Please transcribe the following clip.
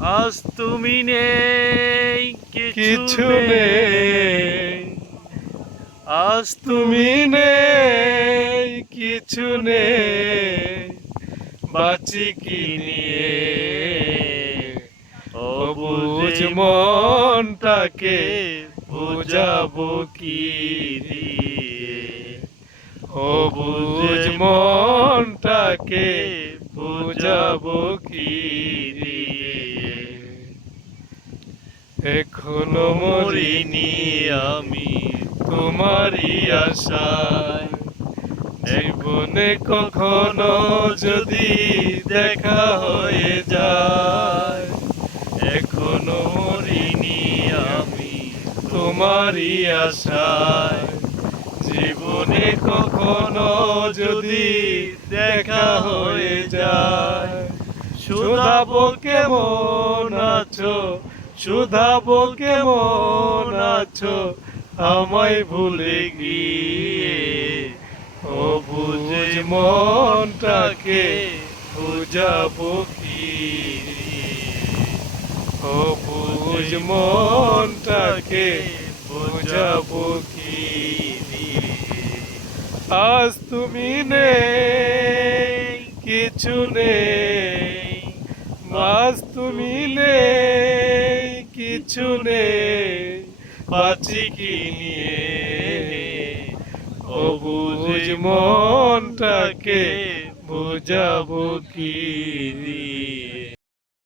আজ তুমি নেই কিছু নেই। আজ তুমি নেই কিছু নেই। বাঁচি কি নিয়ে? অবুঝ মনটাকে বুঝাবো কি দিয়ে? অবুঝ মনটাকে বুঝাবো কি দিয়ে এখনও মরিনি আমি তোমারই আশায়। জীবনে কখনো যদি দেখা হয়ে যায়, এখনও মরিনি আমি তোমারই আশায়। জীবনে কখনো যদি দেখা হয়ে যায়, শুধাবো কেমন আছো শুধাবো কেমন আছো? আমায় ভুলে গিয়ে। ও বুঝে মনটাকে বুঝাবো কি ও বুঝ মনটাকে বুঝাবো কি আজ তুমি নেই, কিছু নেই আজ তুমি নেই কিছু নেই বাঁচি কি নিয়ে? ও বুঝ মনটাকে বুঝাবো কি দিয়ে?